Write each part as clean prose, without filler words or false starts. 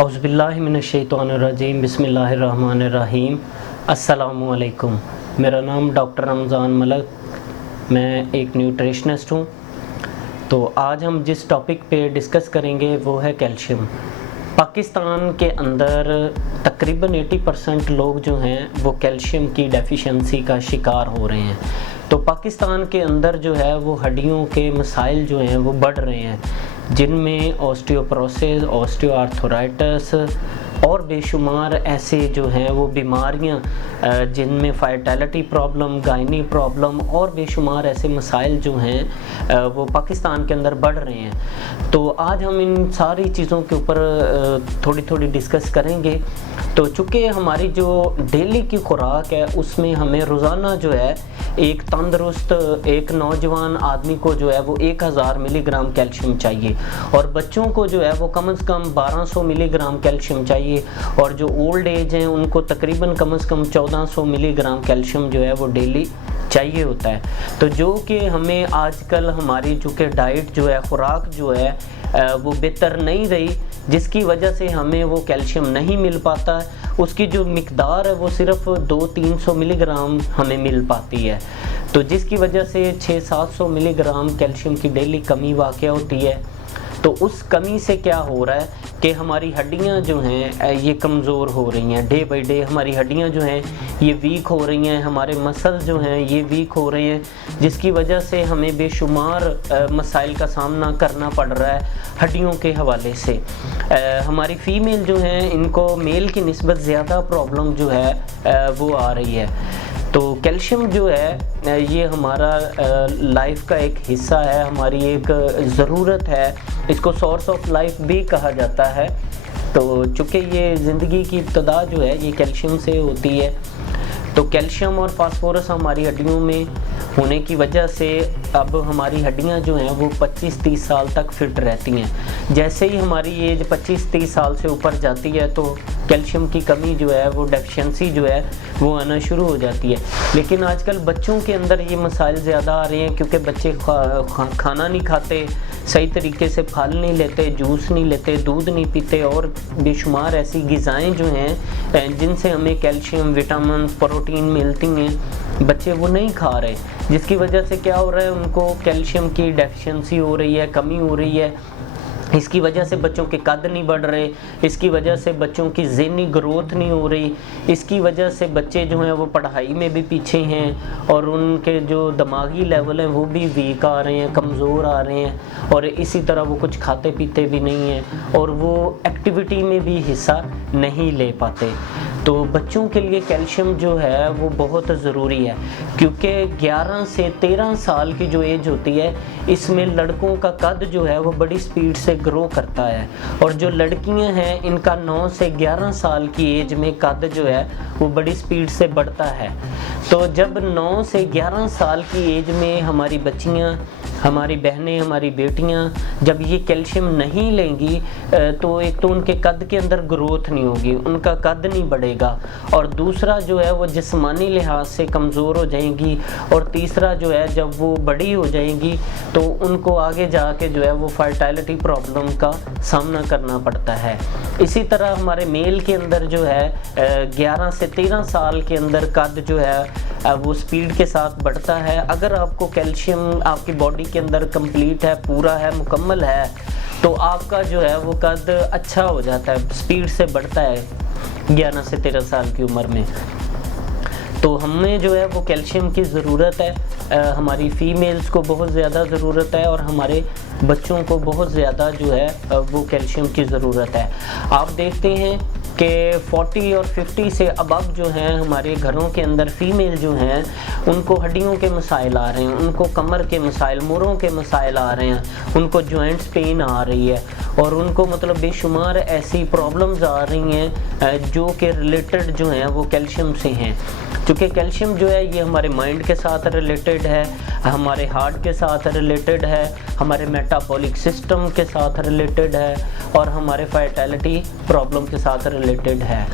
औज़ुबिल्लाहिमिनश्शैतानिर्रजीम बिस्मिल्लाहिर्रहमानिर्रहीम। अस्सलामुअलैकुम। मेरा नाम डॉक्टर रमज़ान मलक, मैं एक न्यूट्रिशनिस्ट हूँ। तो आज हम जिस टॉपिक पे डिस्कस करेंगे वो है कैल्शियम। पाकिस्तान के अंदर तकरीबन 80% लोग जो हैं वो कैल्शियम की डेफिशिएंसी का शिकार हो रहे हैं। तो पाकिस्तान के अंदर जो है वो हड्डियों के मसाइल जो हैं वो बढ़ रहे हैं, जिनमें ऑस्टियोपोरोसिस, ऑस्टियोआर्थराइटिस और बेशुमार ऐसे जो हैं वो बीमारियां, जिनमें फर्टिलिटी प्रॉब्लम, गायनी प्रॉब्लम और बेशुमार ऐसे मसाइल जो हैं वो पाकिस्तान के अंदर बढ़ रहे हैं। तो आज हम इन सारी चीज़ों के ऊपर थोड़ी थोड़ी डिस्कस करेंगे। तो चूँकि हमारी जो डेली की खुराक है उसमें हमें रोज़ाना जो है एक तंदुरुस्त एक नौजवान आदमी को जो है वो 1000 मिलीग्राम कैल्शियम चाहिए, और बच्चों को जो है वो कम से कम 1200 मिलीग्राम कैल्शियम चाहिए, और जो ओल्ड एज हैं उनको तकरीबन कम से कम 1400 मिलीग्राम कैल्शियम जो है वो डेली चाहिए होता है। तो जो कि हमें आजकल हमारी जो कि डाइट जो है, खुराक जो है वो बेहतर नहीं रही, जिसकी वजह से हमें वो कैल्शियम नहीं मिल पाता। उसकी जो मिकदार है वो सिर्फ 200-300 मिलीग्राम हमें मिल पाती है, तो जिसकी वजह से 600-700 मिलीग्राम कैल्शियम की डेली कमी वाक़या होती है। तो उस कमी से क्या हो रहा है कि हमारी हड्डियां जो हैं ये कमज़ोर हो रही हैं, डे बाई डे हमारी हड्डियां जो हैं ये वीक हो रही हैं, हमारे मसल जो हैं ये वीक हो रहे हैं, जिसकी वजह से हमें बेशुमार मसाइल का सामना करना पड़ रहा है हड्डियों के हवाले से। हमारी फ़ीमेल जो हैं इनको मेल की निस्बत ज़्यादा प्रॉब्लम जो है वो आ रही है। तो कैल्शियम जो है ये हमारा लाइफ का एक हिस्सा है, हमारी एक ज़रूरत है, इसको सोर्स ऑफ लाइफ भी कहा जाता है। तो चूँकि ये ज़िंदगी की इब्तिदा जो है ये कैल्शियम से होती है, तो कैल्शियम और फास्फोरस हमारी हड्डियों में होने की वजह से अब हमारी हड्डियां जो हैं वो 25-30 साल तक फिट रहती हैं। जैसे ही हमारी एज 25-30 साल से ऊपर जाती है तो कैल्शियम की कमी जो है वो डेफिशिएंसी जो है वो आना शुरू हो जाती है। लेकिन आजकल बच्चों के अंदर ये मसाइल ज़्यादा आ रहे हैं, क्योंकि बच्चे खाना नहीं खाते, सही तरीके से फल नहीं लेते, जूस नहीं लेते, दूध नहीं पीते, और बेशुमार ऐसी ग़िज़ाएँ जो हैं जिनसे हमें कैल्शियम, विटामिन, प्रोटीन मिलती हैं, बच्चे वो नहीं खा रहे, जिसकी वजह से क्या हो रहा है, उनको कैल्शियम की डेफिशिएंसी हो रही है, कमी हो रही है। इसकी वजह से बच्चों के कद नहीं बढ़ रहे, इसकी वजह से बच्चों की ज़हनी ग्रोथ नहीं हो रही, इसकी वजह से बच्चे जो हैं वो पढ़ाई में भी पीछे हैं, और उनके जो दिमागी लेवल हैं वो भी वीक आ रहे हैं, कमज़ोर आ रहे हैं, और इसी तरह वो कुछ खाते पीते भी नहीं हैं, और वो एक्टिविटी में भी हिस्सा नहीं ले पाते। तो बच्चों के लिए कैल्शियम जो है वो बहुत ज़रूरी है, क्योंकि 11 से 13 साल की जो एज होती है इसमें लड़कों का कद जो है वो बड़ी स्पीड से ग्रो करता है, और जो लड़कियां हैं इनका 9 से 11 साल की एज में कद जो है वो बड़ी स्पीड से बढ़ता है। तो जब 9 से 11 साल की एज में हमारी बच्चियां, हमारी बहनें, हमारी बेटियां जब ये कैल्शियम नहीं लेंगी तो एक तो उनके कद के अंदर ग्रोथ नहीं होगी, उनका कद नहीं बढ़ेगा, और दूसरा जो है वो जिस्मानी लिहाज से कमज़ोर हो जाएंगी, और तीसरा जो है जब वो बड़ी हो जाएंगी तो उनको आगे जाके जो है वो फर्टिलिटी प्रॉब्लम का सामना करना पड़ता है। इसी तरह हमारे मेल के अंदर जो है 11 से 13 साल के अंदर कद जो है वो स्पीड के साथ बढ़ता है। अगर आपको कैल्शियम आपकी बॉडी के अंदर कंप्लीट है, पूरा है, मुकम्मल है, तो आपका जो है वो कद अच्छा हो जाता है, स्पीड से बढ़ता है 11 से 13 साल की उम्र में। तो हमें जो है वो कैल्शियम की ज़रूरत है, हमारी फ़ीमेल्स को बहुत ज़्यादा ज़रूरत है, और हमारे बच्चों को बहुत ज़्यादा जो है वो कैल्शियम की ज़रूरत है। आप देखते हैं कि 40 और 50 से अबव जो हैं हमारे घरों के अंदर फ़ीमेल जो हैं उनको हड्डियों के मसाइल आ रहे हैं, उनको कमर के मसाइल, मुरों के मसाइल आ रहे हैं, उनको जॉइंट्स पेन आ रही है, और उनको मतलब बेशुमार ऐसी प्रॉब्लम्स आ रही हैं जो कि रिलेटेड जो हैं वो कैल्शियम से हैं। क्योंकि कैल्शियम जो है ये हमारे माइंड के साथ रिलेटेड है, हमारे हार्ट के साथ रिलेटेड है, हमारे मेटाबॉलिक सिस्टम के साथ रिलेटेड है, और हमारे फर्टिलिटी प्रॉब्लम के साथ रिलेटेड है।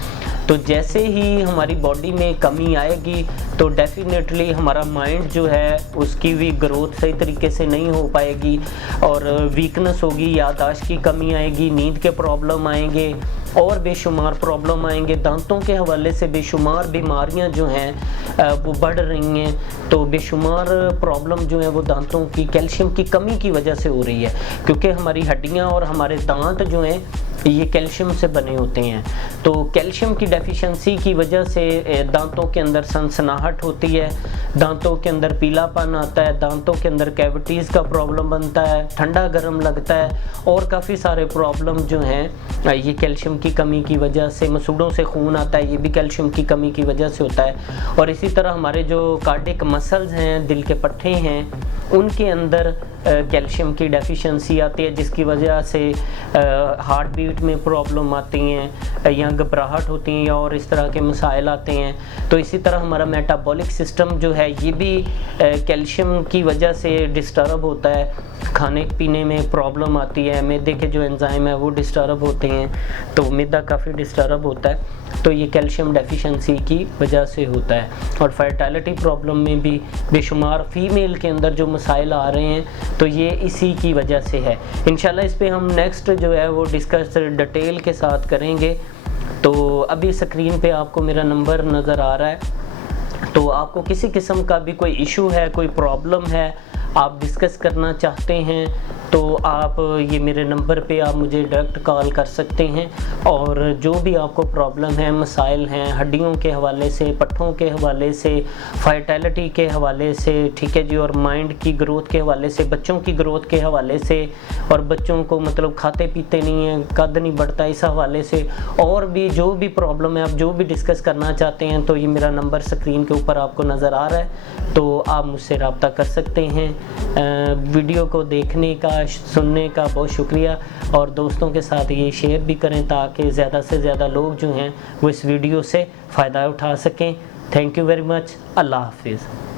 तो जैसे ही हमारी बॉडी में कमी आएगी तो डेफिनेटली हमारा माइंड जो है उसकी भी ग्रोथ सही तरीके से नहीं हो पाएगी, और वीकनेस होगी, याददाश्त की कमी आएगी, नींद के प्रॉब्लम आएंगे, और बेशुमार प्रॉब्लम आएंगे। दांतों के हवाले से बेशुमार बीमारियां जो हैं वो बढ़ रही हैं। तो बेशुमार प्रॉब्लम जो है वो दांतों की कैल्शियम की कमी की वजह से हो रही है, क्योंकि हमारी हड्डियां और हमारे दांत जो हैं ये कैल्शियम से बने होते हैं। तो कैल्शियम की डेफिशिएंसी की वजह से दांतों के अंदर सनसनाहट होती है, दांतों के अंदर पीलापन आता है, दांतों के अंदर कैविटीज़ का प्रॉब्लम बनता है, ठंडा गर्म लगता है और काफ़ी सारे प्रॉब्लम जो हैं ये कैल्शियम की कमी की वजह से, मसूड़ों से खून आता है, ये भी कैल्शियम की कमी की वजह से होता है। और इसी तरह हमारे जो कार्डिक मसल्स हैं, दिल के पट्टे हैं, उनके अंदर कैल्शियम की डेफिशिएंसी आती है, जिसकी वजह से हार्ट बीट में प्रॉब्लम आती हैं या घबराहट होती है और इस तरह के मसाइल आते हैं। तो इसी तरह हमारा मेटाबॉलिक सिस्टम जो है ये भी कैल्शियम की वजह से डिस्टर्ब होता है, खाने पीने में प्रॉब्लम आती है, मैदे के जो एंजाइम है वो डिस्टर्ब होते हैं, तो मैदा काफ़ी डिस्टर्ब होता है। तो ये कैल्शियम डेफिशिएंसी की वजह से होता है। और फर्टिलिटी प्रॉब्लम में भी बेशुमार फीमेल के अंदर जो मसाइल आ रहे हैं तो ये इसी की वजह से है। इंशाल्लाह इस पे हम नेक्स्ट जो है वो डिस्कस डिटेल के साथ करेंगे। तो अभी स्क्रीन पे आपको मेरा नंबर नज़र आ रहा है, तो आपको किसी किस्म का भी कोई इशू है, कोई प्रॉब्लम है, आप डिस्कस करना चाहते हैं तो आप ये मेरे नंबर पे आप मुझे डायरेक्ट कॉल कर सकते हैं। और जो भी आपको प्रॉब्लम है, मसाइल हैं हड्डियों के हवाले से, पट्ठों के हवाले से, फर्टिलिटी के हवाले से, ठीक है जी, और माइंड की ग्रोथ के हवाले से, बच्चों की ग्रोथ के हवाले से, और बच्चों को मतलब खाते पीते नहीं हैं, कद नहीं बढ़ता, इस हवाले से, और भी जो भी प्रॉब्लम है, आप जो भी डिस्कस करना चाहते हैं तो ये मेरा नंबर स्क्रीन के ऊपर आपको नज़र आ रहा है, तो आप मुझसे रब्ता कर सकते हैं। वीडियो को देखने का, सुनने का बहुत शुक्रिया, और दोस्तों के साथ ये शेयर भी करें ताकि ज़्यादा से ज़्यादा लोग जो हैं वो इस वीडियो से फ़ायदा उठा सकें। Thank you very much. Allah हाफिज़।